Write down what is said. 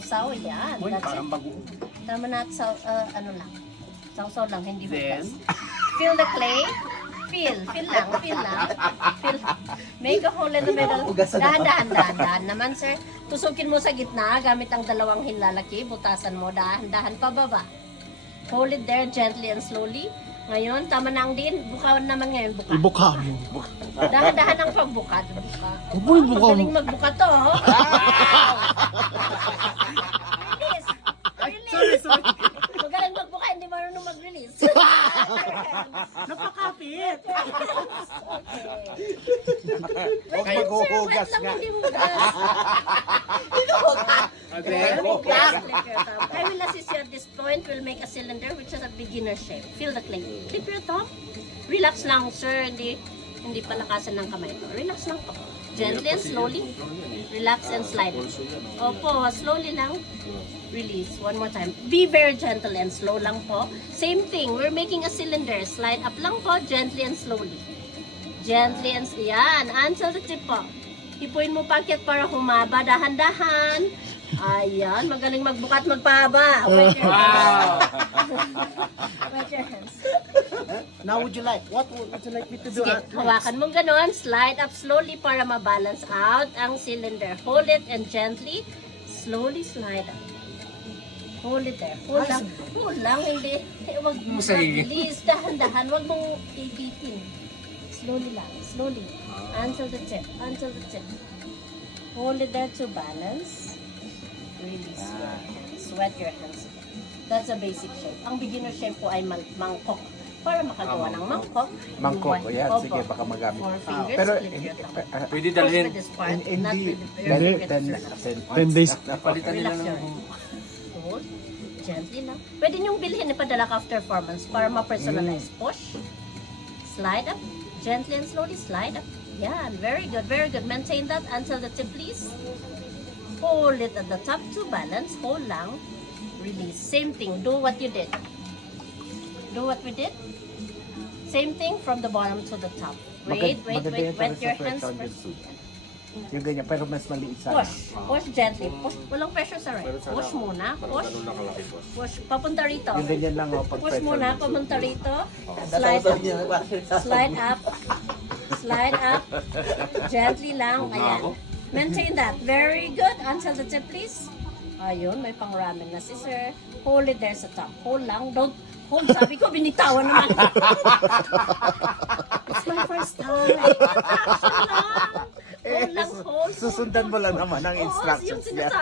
Sausaw, yan. Uy, That's parang it. bago. Tama na, ano lang. Sausaw lang, hindi Then? bukas. Feel the clay. Feel lang. Feel. Make a hole in the middle. Dahan naman, sir. Tusukin mo sa gitna gamit ang dalawang hilalaki. Butasan mo, dahan pababa. Hold it there gently and slowly. Ngayon, tama na ang din. Bukawan naman ngayon, buka. Ibuka mo. Dahan ang pagbuka. Buka. Uy, buka mo. Magaling magbuka to, oh. Release. Magaling magbuka, hindi marunong mag-release. Napakapit! Okay. Maghuhugas Sir, nga. hindi hugas. Okay. I will assist you at this point. We'll make a cylinder which has a beginner shape. Feel the clay. Tip your thumb. Relax lang, sir. Hindi palakasan ng kamay to. Relax lang po. Gently and slowly. Relax and slide. Opo, slowly lang. Release. One more time. Be very gentle and slow lang po. Same thing. We're making a cylinder. Slide up lang po. Gently and slowly. Gently and yan. Until the tip po. Ipuin mo pakyat para humaba. Dahan-dahan. Ayan. Magaling magbukat magpahaba. Wait your hands. Wait your hands. Now would you like? What would you like me to do? Sige, hawakan mo ganon. Slide up slowly para ma-balance out ang cylinder. Hold it and gently, slowly slide up. Hold it there. Hold lang. Hold lang. Hindi. Huwag mo mabilis. Dahan-dahan. Huwag mong ipitin. Slowly lang. Slowly. Until the tip. Until the tip. Hold it there to balance. Release your hands. Wet your hands. That's a basic shape. Ang beginner shape po ay mangkok. Para makagawa ng mangkok. Mangkok, Opo. yan. Sige, baka magamit. 4 fingers. Pero, Flip your thumb. Pwede Push dalhin. with this part. Not hindi. with the very Then, with this one. 10 days. Palitan nila Relax your ng... hand. Hold. Gently lang. Pwede niyong bilhin ipadala ka after 4 months para ma-personalize. Push. Slide up. Gently and slowly slide up. Yan. Very good. Very good. Maintain that until the tip, please. Hold it at the top to balance. Hold lang. Release. Same thing. Do what you did. Do what we did. Same thing from the bottom to the top. Wait. maganda yan Wet para your sa hands pressure first. Yung ganyan, pero mas maliit sana. Push. Push gently. Push. Walang pressure sa right. Push muna. Push. Push. Papunta rito. Yung ganyan lang, oh, pag Push pressure. muna. Papunta rito. Slide up. Slide up. Slide up. Gently lang. Ayan. Maintain that. Very good. Until the tip, please. Ayun. May pang-ramen na si sir. Hold it there sa top. Hold lang. Don't hold. Sabi ko, binitawan naman. It's my first time. Action lang. Hold lang. Hold. Susundan mo lang naman ang Oo, instructions yung niya. sinasabi